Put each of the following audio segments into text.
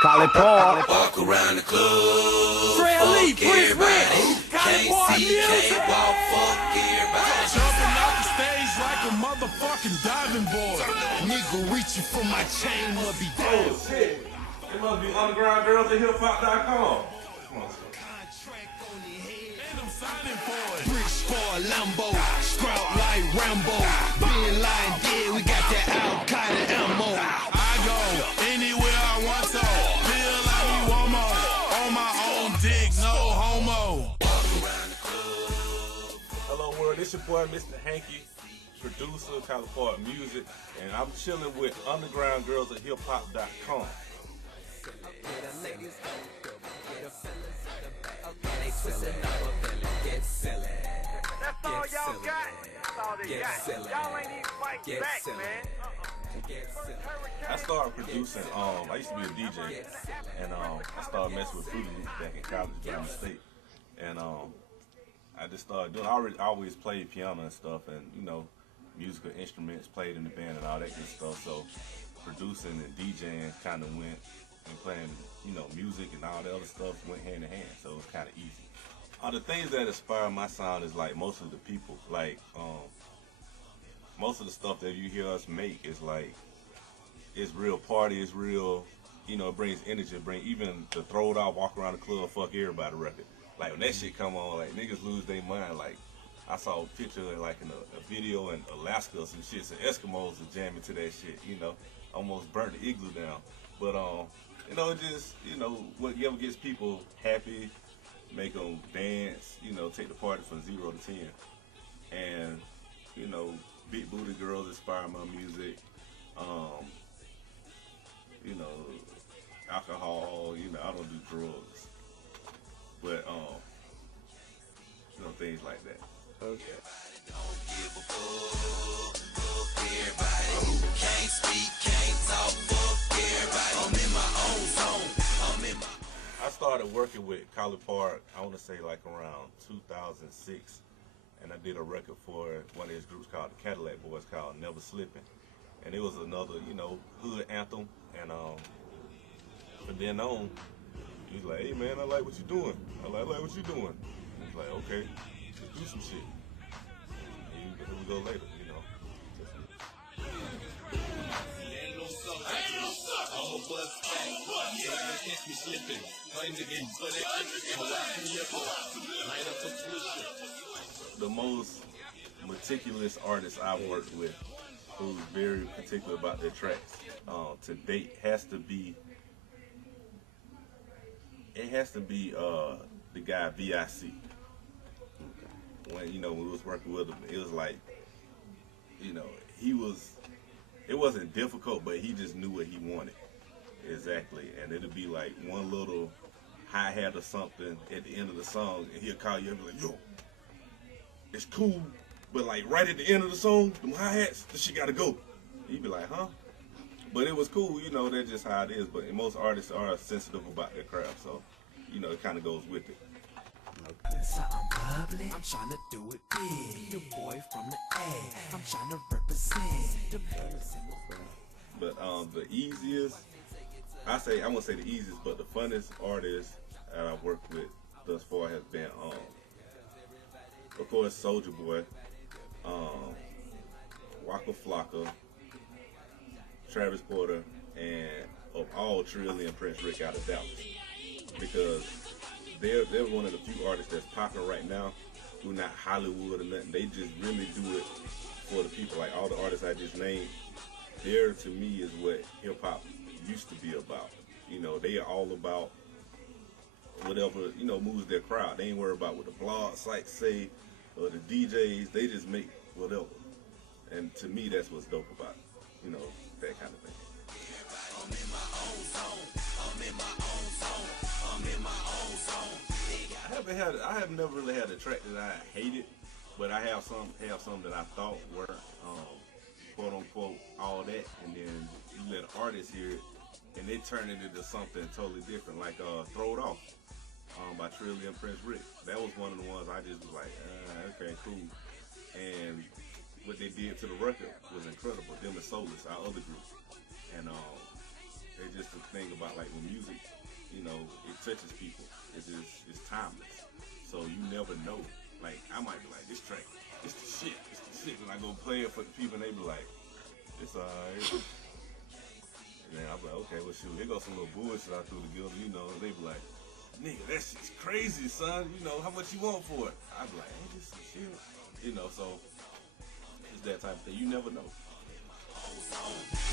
Carla Park. Walk around the club, fuck everybody. Can't see, can't walk, fuck everybody. Jumping off the stage like a motherfucking diving board. Nigga reaching for my chain must be dead. Oh shit. It must be underground girls at hiphop.com. Come on, And I'm signing for it. Bricks for a Lambo, sprout like Rambo. Being lying dead, we got that Al-Qaeda ammo. I go anywhere I want to. Feel like we want more. On my own dick, no homo. hello world, it's your boy Mr. Hanky, producer, Carla Park Msic, and I'm chilling with underground girls at hiphop.com. That's all y'all got. That's all they got. Y'all ain't even fighting back, man. I started producing, I used to be a DJ, and I started messing with Fruity Loops back in college, by mistake. And I just started doing, I always played piano and stuff, and you know, musical instruments, played in the band and all that good stuff. So producing and DJing kind of went, and playing, you know, music and all the other stuff went hand in hand. So it was kind of easy. The things that inspire my sound is like most of the people, like most of the stuff that you hear us make is like, it's real party, it's real, you know, it brings energy, even the throw it out, walk around the club, fuck everybody record. Like when that shit come on, like niggas lose their mind. Like I saw a picture like in a video in Alaska or some shit, some Eskimos are jamming to that shit, you know, almost burnt the igloo down. But you know, just, you know, whatever gets people happy, make them dance, you know, take the party from 0 to 10. And, you know, big booty girls inspire my music. You know, alcohol, you know, I don't do drugs. But, you know, things like that. Okay. Don't give a fuck, fuck everybody. Can't speak, can't talk, fuck everybody. I'm in my own zone, I'm in my... I started working with Carla Park, I want to say like around 2006, and I did a record for one of his groups called the Cadillac Boys called Never Slipping, and it was another, you know, hood anthem. And from then on, he's like, hey man, I like what you're doing. I like what you're doing. And he's like, okay, let's do some shit. And here we go later, you know. The most meticulous artist I've worked with, who's very particular about their tracks to date, has to be the guy VIC. When, you know, when we was working with him, it was like, you know, it wasn't difficult, but he just knew what he wanted. Exactly. And it'd be like one little hi-hat or something at the end of the song, and he'll call you and be like, yo, it's cool, but like right at the end of the song, them hi-hats, this shit gotta go. You'd be like, huh? But it was cool, you know, that's just how it is. But most artists are sensitive about their craft, so, you know, it kind of goes with it. Something bubbly, I'm trying to do it big. The boy from the A, I'm trying to represent the But the easiest, I won't say the easiest, but the funnest artist that I've worked with thus far has been, of course, Soulja Boy, Waka Flocka, Travis Porter, and of all Trill and Prince Rick out of Dallas, because they're one of the few artists that's popping right now who not Hollywood or nothing. They just really do it for the people. Like all the artists I just named, there to me is what hip hop used to be about. You know, they are all about whatever, you know, moves their crowd. They ain't worried about what the blog sites say or the DJs. They just make whatever. And to me, that's what's dope about it. You know, that kind of thing. I'm in my own zone, I'm in my own zone, I'm in my own zone. I have never really had a track that I hated, but I have some that I thought were quote unquote all that, and then you let an artist hear it and they turn it into something totally different, like Throw It Off by Trill and Prince Rick. That was one of the ones I just was like, okay, cool. And what they did to the record was incredible. Them and Soulless, our other group, and they thing about like when music, you know, it touches people. It's timeless. So you never know. Like I might be like, this track, it's the shit, and I go play it for the people, and they be like, it's alright. And then I'm like, okay, well shoot, here goes some little bullshit I threw together, you know. And they be like, nigga, that shit's crazy, son. You know, how much you want for it? I be like, ain't this some shit? You know, so it's that type of thing. You never know.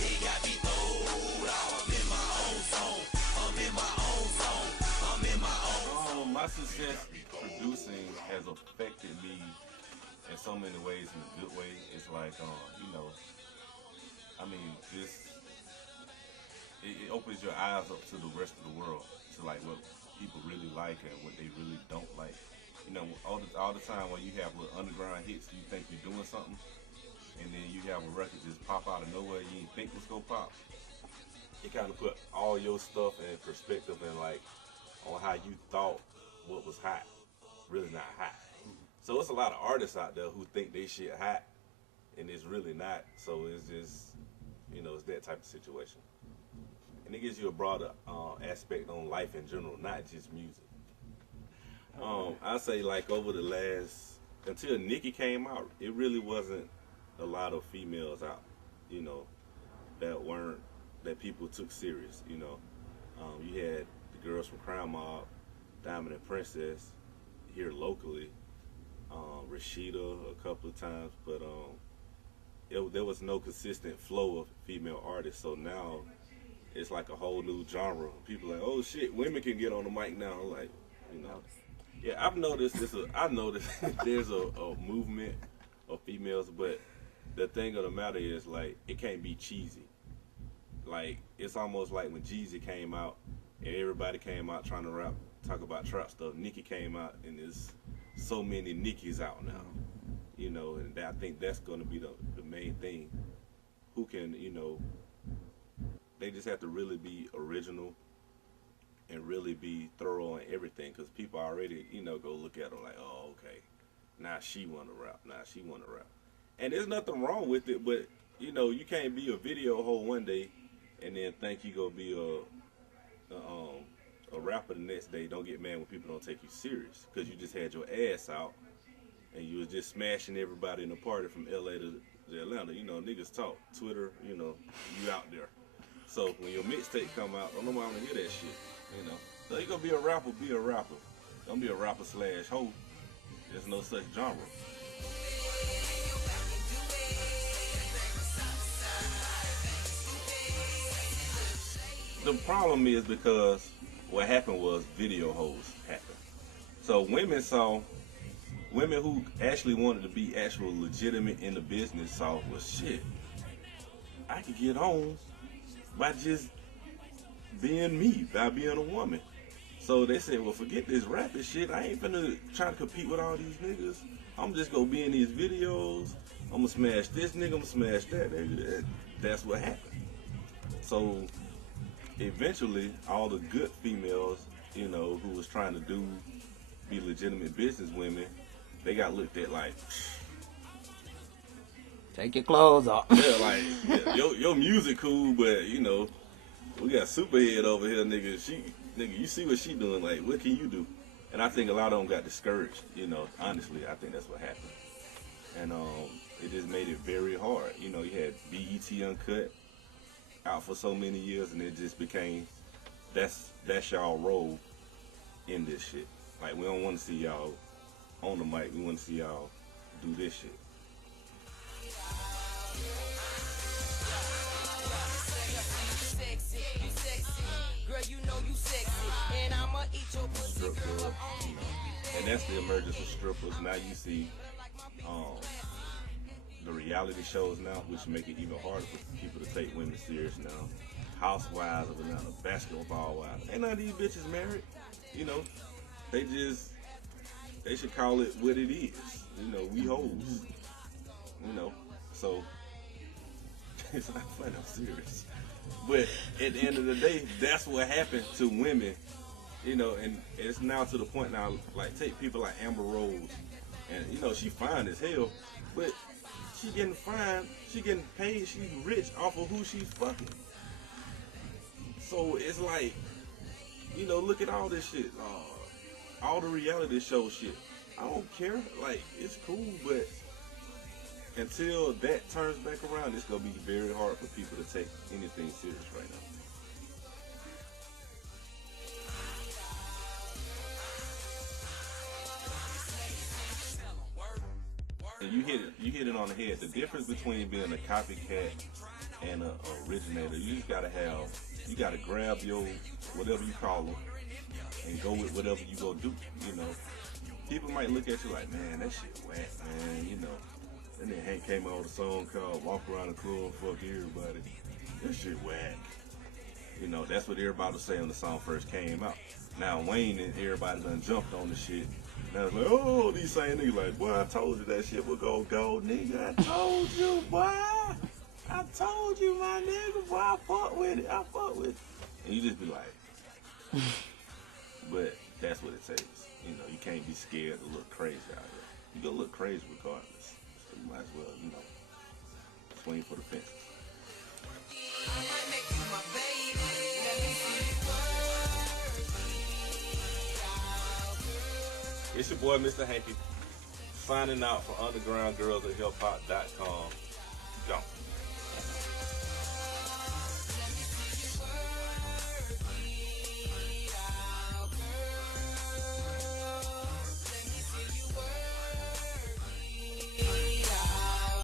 He got me throwed off. I'm in my own zone. I'm in my own zone. I'm in my own. My success producing has affected me in so many ways, in a good way. It's like, you know, I mean, it opens your eyes up to the rest of the world, to like what people really like and what they really don't like. You know, all the time when you have little underground hits, you think you're doing something, and then you have a record just pop out of nowhere you didn't think was gonna pop. It kind of put all your stuff in perspective and like on how you thought what was hot, really not hot. So it's a lot of artists out there who think they shit hot, and it's really not. So it's just, you know, it's that type of situation. And it gives you a broader aspect on life in general, not just music. I say like over the last, until Nicki came out, it really wasn't a lot of females out, you know, that people took serious, you know. You had the girls from Crown Mob, Diamond and Princess here locally, Rashida a couple of times, but there was no consistent flow of female artists. So now it's like a whole new genre. People are like, oh shit, women can get on the mic now. Like, you know, yeah, I've noticed there's a movement of females, but the thing of the matter is like it can't be cheesy. Like it's almost like when Jeezy came out and everybody came out trying to talk about trap stuff. Nicki came out and there's so many Nickis out now, you know, and I think that's going to be the main thing. Who can, you know, they just have to really be original and really be thorough on everything, because people already, you know, go look at them like, oh, okay, now she want to rap, And there's nothing wrong with it, but, you know, you can't be a video hoe one day and then think you gonna be a rapper the next day. Don't get mad when people don't take you serious, because you just had your ass out and you was just smashing everybody in the party from LA to Atlanta. You know, niggas talk, Twitter, you know, you out there. So when your mixtape come out, don't nobody wanna hear that shit, you know. So you gonna be a rapper, be a rapper. Don't be a rapper / hoe. There's no such genre. The problem is because what happened was video hoes happened. So women who actually wanted to be actual legitimate in the business saw, well shit, I could get on by just being me, by being a woman. So they said, well forget this rapping shit, I ain't finna try to compete with all these niggas. I'm just gonna be in these videos, I'm gonna smash this nigga, I'm gonna smash that nigga. That's what happened. So eventually, all the good females, you know, who was trying to be legitimate business women, they got looked at like, take your clothes off. Yeah, like, your music cool, but, you know, we got Superhead over here, nigga. Nigga, you see what she doing, like, what can you do? And I think a lot of them got discouraged, you know, honestly, I think that's what happened. And it just made it very hard. You know, you had BET Uncut out for so many years, and it just became, that's y'all role in this shit. Like, we don't want to see y'all on the mic, we want to see y'all do this shit. Strip club, you know, and that's the emergence of strippers. Now you see the reality shows now, which make it even harder for people to take women serious now. Housewives of Atlanta, basketball wives. Ain't none of these bitches married. You know, they should call it what it is. You know, we hoes. You know, so it's not funny, I'm serious. But at the end of the day, that's what happened to women. You know, and it's now to the point now, like, take people like Amber Rose, and, you know, she fine as hell, but she getting paid, she's rich off of who she's fucking. So it's like, you know, look at all this shit, all the reality show shit. I don't care, like, it's cool, but until that turns back around, it's gonna be very hard for people to take anything serious right now. And you hit it on the head. The difference between being a copycat and an originator, you gotta grab your whatever you call them and go with whatever you go do. You know, people might look at you like, man, that shit whack, man. You know, and then Hank came out with a song called "Walk Around the Club, Fuck Everybody." That shit whack. You know, that's what everybody was saying when the song first came out. Now Wayne and everybody done jumped on the shit. Now it's like, oh, these same niggas like, boy, I told you that shit would go gold, nigga. I told you, boy. I told you, my nigga, boy. I fuck with it. And you just be like, but that's what it takes. You know, you can't be scared to look crazy out here. You gonna look crazy regardless. So you might as well, you know, swing for the fences. It's your boy, Mr. Hanky, signing out for undergroundgirlsofhiphop.com. Gone.